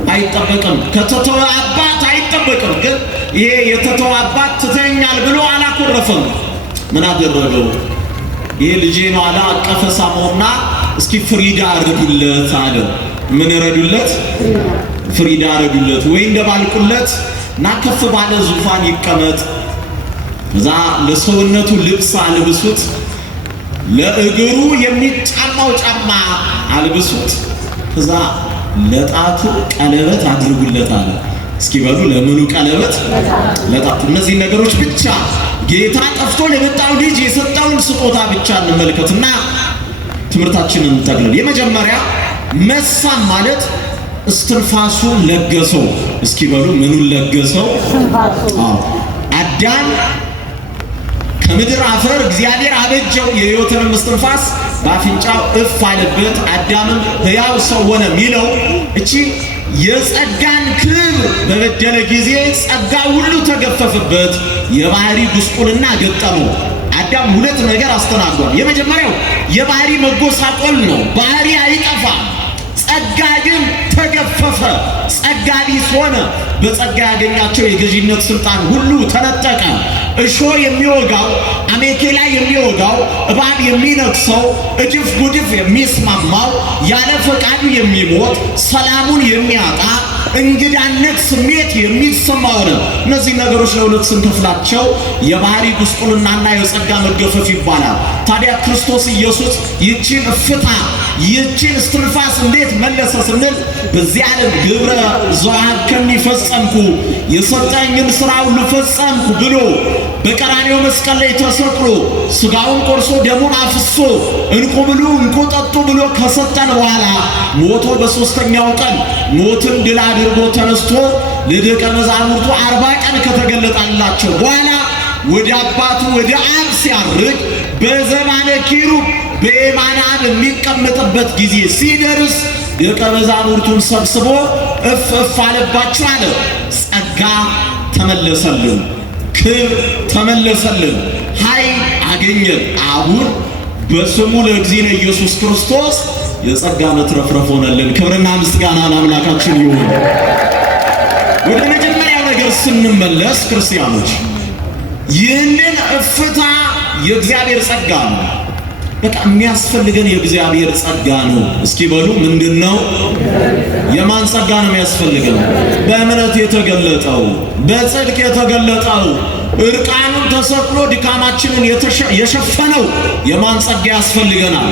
አይጠበቅም፣ ከተተወ አባት አይጠበቅም። ግን ይሄ የተተወ አባት ትተኛል ብሎ አላኮረፈም። ምን አደረገው? ይሄ ልጄ ነው አለ። አቀፈ፣ ሳመውና እስኪ ፍሪዳ ረዱለት አለ። ምን ረዱለት? ፍሪዳ ረዱለት ወይ እንደባልቁለት እና ከፍ ባለ ዙፋን ይቀመጥ። ከዛ ለሰውነቱ ልብስ አልብሱት፣ ለእግሩ የሚጫማው ጫማ አልብሱት፣ ከዛ ለጣቱ ቀለበት አድርጉለት አለ። እስኪ በሉ ለምኑ ቀለበት? ለጣቱ። እነዚህ ነገሮች ብቻ ጌታ ጠፍቶ ለመጣው ልጅ የሰጠውን ስጦታ ብቻ እንመልከትና ትምህርታችንን እንጠቅልል። የመጀመሪያ መሳም ማለት እስትንፋሱን ለገሰው። እስኪ በሉ ምኑን ለገሰው? አዳም ከምድር አፈር እግዚአብሔር አበጀው የሕይወትን እስትንፋስ በአፍንጫው እፍ አለበት። አዳምም ሕያው ሰው ሆነ የሚለው እቺ የጸጋን ክብር በበደለ ጊዜ ጸጋ ሁሉ ተገፈፈበት፣ የባህሪ ጉስቁልና ገጠመው። አዳም ሁለት ነገር አስተናግዷል። የመጀመሪያው የባህሪ መጎሳቆል ነው። ባህሪ አይጠፋም፣ ጸጋ ግን ተገፈፈ። ጸጋ ቢስ ሆነ። በጸጋ ያገኛቸው የገዢነት ስልጣን ሁሉ ተነጠቀ። እሾ የሚወጋው አሜኬላ የሚወጋው እባብ የሚነክሰው እጅፍ ጉድፍ የሚስማማው ያለ ፈቃዱ የሚሞት ሰላሙን የሚያጣ እንግዳነት ስሜት የሚሰማው ነው። እነዚህ ነገሮች ለሁለት ስንከፍላቸው የባህሪ ጉስቁልናና የጸጋ መገፈፍ ይባላል። ታዲያ ክርስቶስ ኢየሱስ ይህችን እፍታ ይህችን እስትንፋስ እንዴት መለሰ ስንል በዚህ ዓለም ግብረ ዘወሀብከኒ ፈጸምኩ የሰጠኝን ሥራ ሁሉ ፈጸምኩ ብሎ በቀራንዮ መስቀል ላይ ተሰቅሎ ሥጋውን ቆርሶ ደሙን አፍሶ እንቁ ብሉ እንቁ ጠጡ ብሎ ከሰጠን በኋላ ሞቶ በሦስተኛው ቀን ሞትን ድል አድርጎ ተነስቶ ለደቀ መዛሙርቱ 40 ቀን ከተገለጠላቸው በኋላ ወደ አባቱ ወደ አብ ሲያርግ በዘባነ ኪሩብ በየማነ አብ የሚቀመጥበት ጊዜ ሲደርስ ደቀ መዛሙርቱን ሰብስቦ እፍ እፍ አለባቸው አለ። ጸጋ ተመለሰልን፣ ክብር ተመለሰልን፣ ኃይል አገኘን። አሁን በስሙ ለእግዚእነ ኢየሱስ ክርስቶስ የጸጋ መትረፍረፍ ሆነልን። ክብርና ምስጋና ለአምላካችን ይሁን። ወደ መጀመሪያው ነገር ስንመለስ ክርስቲያኖች ይህንን እፍታ የእግዚአብሔር ጸጋ ነው። በቃ የሚያስፈልገን የእግዚአብሔር ጸጋ ነው። እስኪ በሉ ምንድነው? የማን ጸጋ ነው የሚያስፈልገን? በእምነት የተገለጠው በጽድቅ የተገለጠው እርቃኑን ተሰቅሎ ድካማችንን የሸፈነው የማን ጸጋ ያስፈልገናል?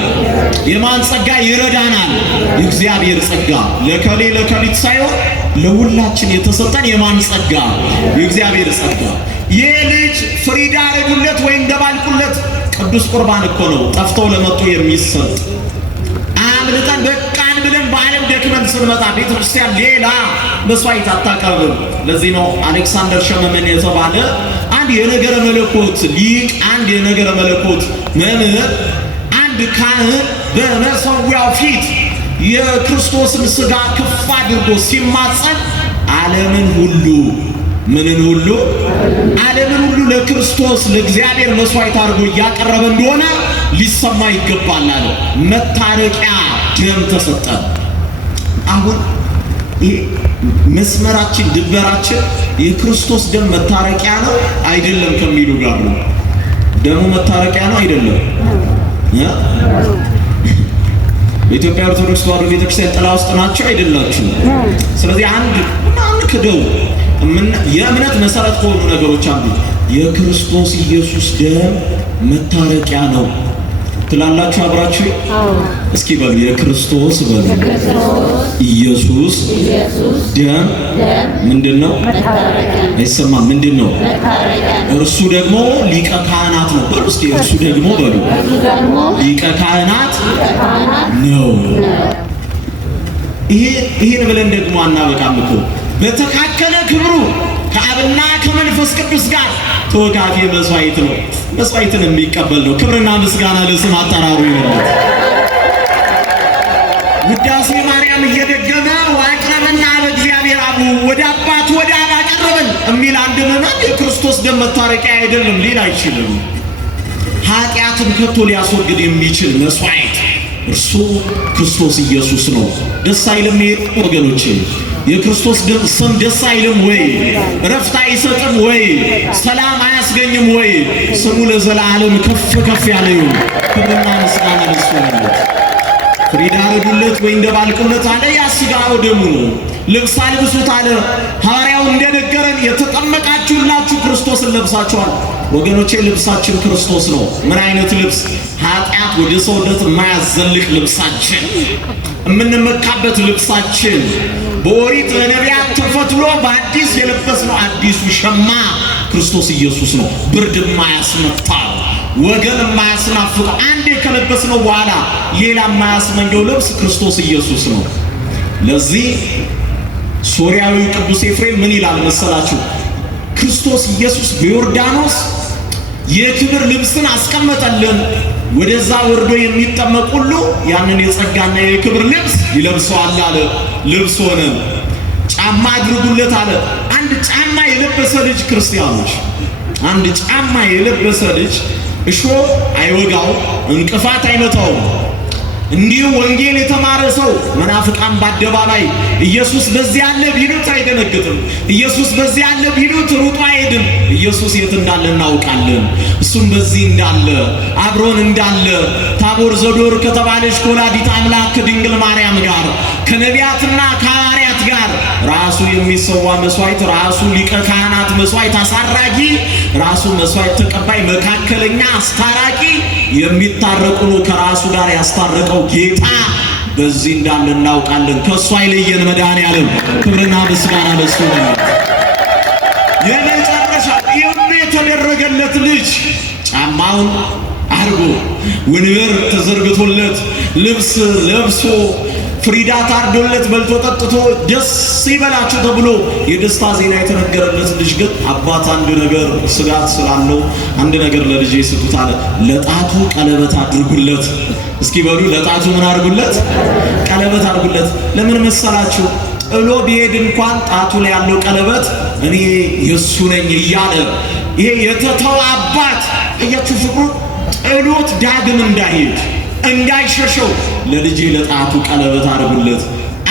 የማን ጸጋ ይረዳናል? የእግዚአብሔር ጸጋ። ለከሌ ለከሊት ሳይሆን ለሁላችን የተሰጠን የማን ጸጋ? የእግዚአብሔር ጸጋ። ይህ ልጅ ፍሪዳ አረጉለት ወይም ደባልቁለት። ቅዱስ ቁርባን እኮ ነው ጠፍተው ለመጡ የሚሰጥ። አምልጠን በቃን ብለን በዓለም ደክመን ስንመጣ ቤተ ክርስቲያን ሌላ መስዋዕት አታቀርብም። ለዚህ ነው አሌክሳንደር ሸመመን የተባለ አንድ የነገረ መለኮት ሊቅ፣ አንድ የነገረ መለኮት መምህር፣ አንድ ካህን በመሠዊያው ፊት የክርስቶስን ሥጋ ክፍ አድርጎ ሲማጸን ዓለምን ሁሉ ምንን ሁሉ ዓለምን ሁሉ ለክርስቶስ ለእግዚአብሔር መስዋዕት አድርጎ እያቀረበ እንደሆነ ሊሰማ ይገባል አለ። መታረቂያ ደም ተሰጠን። አሁን ይሄ መስመራችን ድንበራችን የክርስቶስ ደም መታረቂያ ነው አይደለም ከሚሉ ጋር ነው። ደሙ መታረቂያ ነው አይደለም? በኢትዮጵያ ኦርቶዶክስ ተዋሕዶ ቤተክርስቲያን ጥላ ውስጥ ናቸው አይደላችሁ? ስለዚህ አንድ ክደው የእምነት መሰረት ከሆኑ ነገሮች አንዱ የክርስቶስ ኢየሱስ ደም መታረቂያ ነው ትላላችሁ አብራችሁ? እስኪ በሉ የክርስቶስ በሉ ኢየሱስ ደም ምንድነው? አይሰማም። ምንድነው? እርሱ ደግሞ ሊቀ ካህናት ነው። በሉ እስኪ እርሱ ደግሞ በሉ ሊቀ ካህናት ነው። ይሄን ብለን ደግሞ አናበቃም እኮ በተካከለ ክብሩ ከአብና ከመንፈስ ቅዱስ ጋር ተወካፊ መስዋዕት ነው። መስዋዕትን የሚቀበል ነው። ክብርና ምስጋና ለስም አጠራሩ ይሆናል። ውዳሴ ማርያም እየደገመ ወአቅረበና በእግዚአብሔር አብ ወደ አባቱ ወደ አብ አቀረበን የሚል አንድ ምዕመን የክርስቶስ ደም መታረቂያ አይደለም ሊል አይችልም። ኃጢአትን ከቶ ሊያስወግድ የሚችል መስዋዕት እርሱ ክርስቶስ ኢየሱስ ነው። ደስ አይልም ወገኖቼ? የክርስቶስ ስም ደስ አይልም ወይ? ረፍት አይሰጥም ወይ? ሰላም አያስገኝም ወይ? ስሙ ለዘላለም ከፍ ከፍ ያለ ይሁን። ክብርና ምስጋና ለእሱ ይሁን። ፍሪዳ ረዱለት ወይ እንደባልቁለት አለ። ያ ሥጋው ደሙ ነው። ልብስ አልብሱት አለ። ሐዋርያው እንደነገረን የተጠመቃችሁላችሁ ክርስቶስን ለብሳችኋል። ወገኖቼ ልብሳችን ክርስቶስ ነው። ምን አይነት ልብስ? ኃጢአት ወደ ሰውነት የማያዘልቅ ልብሳችን፣ የምንመካበት ልብሳችን፣ በኦሪት በነቢያት ተፈትሎ በአዲስ የለበስነው አዲሱ ሸማ ክርስቶስ ኢየሱስ ነው። ብርድ የማያስመታው፣ ወገን የማያስናፍቀው፣ አንዴ ከለበስነው በኋላ ሌላ የማያስመኘው ልብስ ክርስቶስ ኢየሱስ ነው። ለዚህ ሶርያዊ ቅዱስ ኤፍሬም ምን ይላል መሰላችሁ? ክርስቶስ ኢየሱስ በዮርዳኖስ የክብር ልብስን አስቀመጠልን። ወደዛ ወርዶ የሚጠመቅ ሁሉ ያንን የጸጋና የክብር ልብስ ይለብሰዋል አለ። ልብስ ሆነን ጫማ አድርጉለት አለ። አንድ ጫማ የለበሰ ልጅ ክርስቲያኖች፣ አንድ ጫማ የለበሰ ልጅ እሾህ አይወጋው፣ እንቅፋት አይመታውም። እንዲሁ ወንጌል የተማረ ሰው መናፍቃን በአደባባይ ኢየሱስ በዚህ ያለ ቢሉት አይደነግጥም። ኢየሱስ በዚህ ያለ ቢሉት ሩጦ አይሄድም። ኢየሱስ የት እንዳለ እናውቃለን። እሱም በዚህ እንዳለ አብሮን እንዳለ ታቦር ዘዶር ከተባለች ከወላዲተ አምላክ ከድንግል ማርያም ጋር ከነቢያትና ከሐዋርያት ጋር ራሱ የሚሰዋ መስዋዕት፣ ራሱ ሊቀ ካህናት መስዋዕት አሳራጊ፣ ራሱ መስዋዕት ተቀባይ፣ መካከለኛ፣ አስታራቂ፣ የሚታረቁ ነው ከራሱ ጋር ያስታረቀው ጌታ በዚህ እንዳለ እናውቃለን። ከእሱ አይለየን መድኃኔዓለም። ክብርና ምስጋና ለእሱ ነው። የመጨረሻ ይሁን የተደረገለት ልጅ ጫማውን አርጎ ወንበር ተዘርግቶለት ልብስ ለብሶ ፍሪዳ ታርዶለት በልቶ ጠጥቶ ደስ ይበላችሁ ተብሎ የደስታ ዜና የተነገረለት ልጅ ግን አባት አንድ ነገር ስጋት ስላለው አንድ ነገር ለልጄ ስጡት አለ። ለጣቱ ቀለበት አድርጉለት። እስኪ በሉ ለጣቱ ምን አድርጉለት? ቀለበት አድርጉለት። ለምን መሰላችሁ? ጥሎ ቢሄድ እንኳን ጣቱ ላይ ያለው ቀለበት እኔ የሱ ነኝ እያለ ይሄ የተተው አባት እያችሁ ፍቅሩ ጥሎት ዳግም እንዳይሄድ እንዳይሸሸው ለልጄ ለጣቱ ቀለበት አድርጉለት።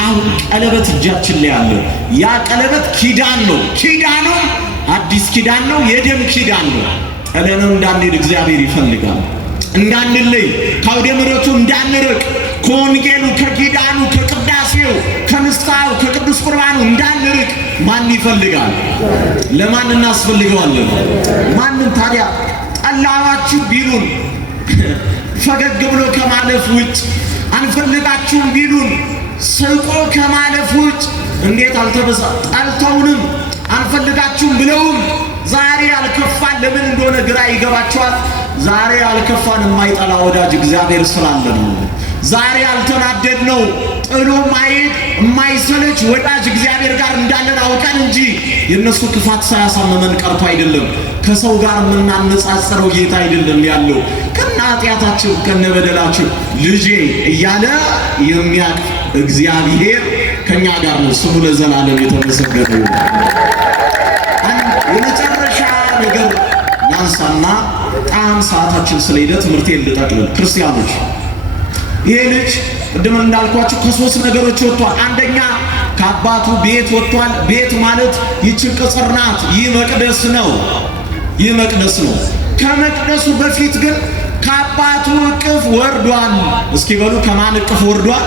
አሁን ቀለበት እጃችን ላይ አለ። ያ ቀለበት ኪዳን ነው። ኪዳኑ አዲስ ኪዳን ነው። የደም ኪዳን ነው። ጥለነው እንዳንሄድ እግዚአብሔር ይፈልጋል። እንዳንለይ፣ ከአውደ ምሕረቱ እንዳንርቅ፣ ከወንጌሉ ከኪዳኑ ከቅዳሴው ከንስሐው ከቅዱስ ቁርባኑ እንዳንርቅ ማን ይፈልጋል? ለማን እናስፈልገዋለን? ማንም። ታዲያ ጠላዋችሁ ቢሉን ፈገግ ብሎ ከማለፍ ውጭ አንፈልጋችሁም ቢሉን ስቆ ከማለፍ ውጭ እንዴት አልተበዛ ጠልተውንም አንፈልጋችሁም ብለውም ዛሬ አልከፋን ለምን እንደሆነ ግራ ይገባቸዋል። ዛሬ አልከፋን የማይጠላ ወዳጅ እግዚአብሔር ስላለ ነው። ዛሬ አልተናደድ ነው ጥሎ ማይሄድ የማይሰለች ወዳጅ እግዚአብሔር ጋር እንዳለን አውቀን እንጂ የነሱ ክፋት ሳያሳመመን ቀርቶ አይደለም። ከሰው ጋር የምናነጻጽረው ጌታ አይደለም ያለው። ከነ ኃጢአታችን ከነ በደላችን ልጄ እያለ የሚያቅፍ እግዚአብሔር ከኛ ጋር ነው። ስሙ ለዘላለም የተመሰገነ ይሁን። የመጨረሻ ነገር ላንሳና ጣም ሰዓታችን ስለሄደ ትምህርቴን ልጠቅልል። ክርስቲያኖች ይሄ ልጅ ቅድም እንዳልኳችሁ ከሶስት ነገሮች ወጥቷል። አንደኛ ከአባቱ ቤት ወጥቷል። ቤት ማለት ይህች ቅጽር ናት። ይህ መቅደስ ነው። ይህ መቅደስ ነው። ከመቅደሱ በፊት ግን ከአባቱ እቅፍ ወርዷል። እስኪ በሉ ከማን እቅፍ ወርዷል?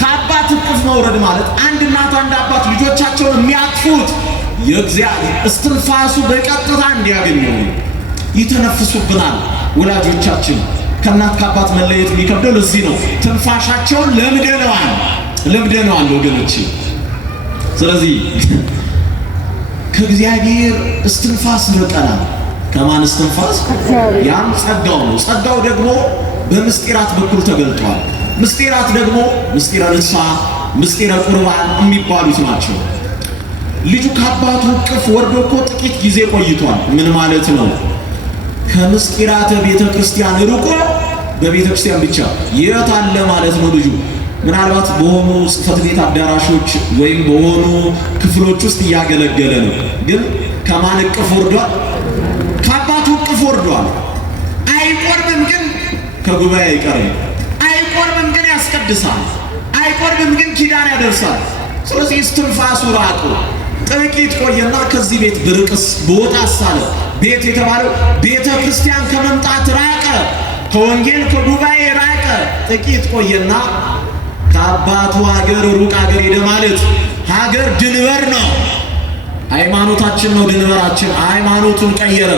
ከአባት እቅፍ መውረድ ማለት አንድ እናት አንድ አባት ልጆቻቸውን የሚያቅፉት የእግዚአብሔር እስትንፋሱ በቀጥታ እንዲያገኘው ይተነፍሱብናል። ወላጆቻችን ከእናት ከአባት መለየት የሚከብደው ለዚህ ነው። ትንፋሻቸውን ለምደነዋል ወገኖች። ስለዚህ ከእግዚአብሔር እስትንፋስ ርቀናል። ከማን እስትንፋስ? ያም ጸጋው ነው። ጸጋው ደግሞ በምስጢራት በኩል ተገልጧል። ምስጢራት ደግሞ ምስጢረ ንስሐ፣ ምስጢረ ቁርባን የሚባሉት ናቸው። ልጁ ከአባቱ እቅፍ ወርዶ እኮ ጥቂት ጊዜ ቆይቷል። ምን ማለት ነው? ከምስጢራተ ቤተ ክርስቲያን ርቆ በቤተ ክርስቲያን ብቻ የት አለ ማለት ነው። ልጁ ምናልባት በሆኑ ጽሕፈት ቤት አዳራሾች ወይም በሆኑ ክፍሎች ውስጥ እያገለገለ ነው። ግን ከማን እቅፍ ወርዷል? ከአባቱ እቅፍ ወርዷል። አይቆርብም፣ ግን ከጉባኤ አይቀርም። አይቆርብም፣ ግን ያስቀድሳል። አይቆርብም፣ ግን ኪዳን ያደርሳል። ስለዚህ እስትንፋሱ ራቁ። ጥቂት ቆየና ከዚህ ቤት ብርቅስ በወጣስ አለ። ቤት የተባለው ቤተ ክርስቲያን ከመምጣት ራቀ፣ ከወንጌል ከጉባኤ ራቀ። ጥቂት ቆየና ከአባቱ ሀገር ሩቅ ሀገር ሄደ ማለት ሀገር ድንበር ነው። ሃይማኖታችን ነው ድንበራችን። ሃይማኖቱን ቀየረ።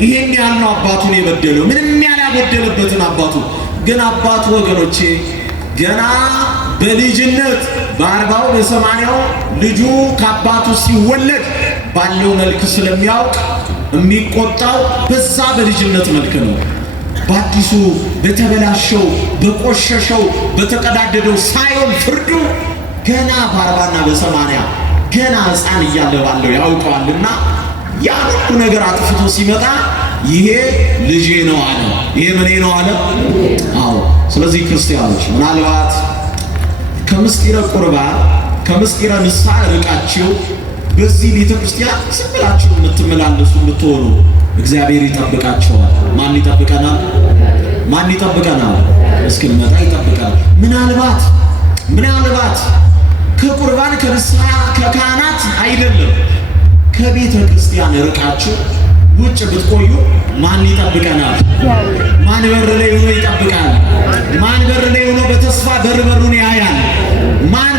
ይሄን ያህል ነው አባቱን የበደለው፣ ምንም ያላጎደለበትን አባቱ። ግን አባቱ ወገኖቼ ገና በልጅነት በ40 በ80 ልጁ ከአባቱ ሲወለድ ባለው መልክ ስለሚያውቅ የሚቆጣው በዛ በልጅነት መልክ ነው። በአዲሱ በተበላሸው በቆሸሸው በተቀዳደደው ሳይሆን ፍርዱ ገና በ40 እና በ80 ገና ሕፃን እያለ ባለው ያውቀዋልና ያ ሁሉ ነገር አጥፍቶ ሲመጣ ይሄ ልጄ ነው አለ። ይሄ ምኔ ነው አለ። አዎ። ስለዚህ ክርስቲያኖች ምናልባት ከምስጢረ ቁርባን ከምስጢረ ንስሐ ርቃችሁ በዚህ ቤተ ክርስቲያን ዝም ብላችሁ የምትመላለሱ የምትሆኑ እግዚአብሔር ይጠብቃችኋል። ማን ይጠብቀናል? ማን ይጠብቀናል? እስክንመጣ ይጠብቃል። ምናልባት ከቁርባን ከንስሐ ከካህናት አይደለም ከቤተ ክርስቲያን ርቃችሁ ውጭ ብትቆዩ ማን ይጠብቀናል? ማን በር ላይ ሆኖ ይጠብቃል? ማን በር ላይ ሆኖ በተስፋ በሩን ያያል? ማን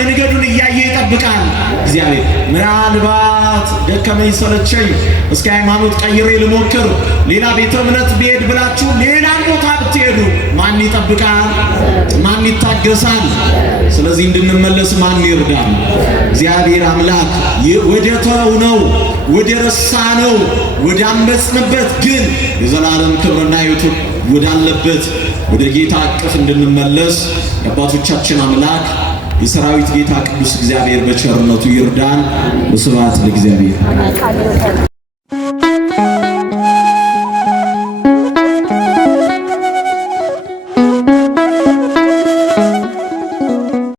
መንገዱን እያየ ይጠብቃል? እግዚአብሔር። ምናልባት ደከመኝ ሰለቸኝ እስከ ሃይማኖት ቀይሬ ልሞክር ሌላ ቤተ እምነት ብሄድ ብላችሁ ሌላ ቦታ ብትሄዱ ማን ይጠብቃል? ማን ይታገሳል? ስለዚህ እንድንመለስ ማን ይርዳል? እግዚአብሔር አምላክ ወደ ተውነው ወደ ረሳነው ወደ አመጽንበት ግን የዘላለም ክብርና ሕይወት ወዳለበት ወደ ጌታ እቅፍ እንድንመለስ የአባቶቻችን አምላክ የሰራዊት ጌታ ቅዱስ እግዚአብሔር በቸርነቱ ይርዳን። ወስብሐት ለእግዚአብሔር።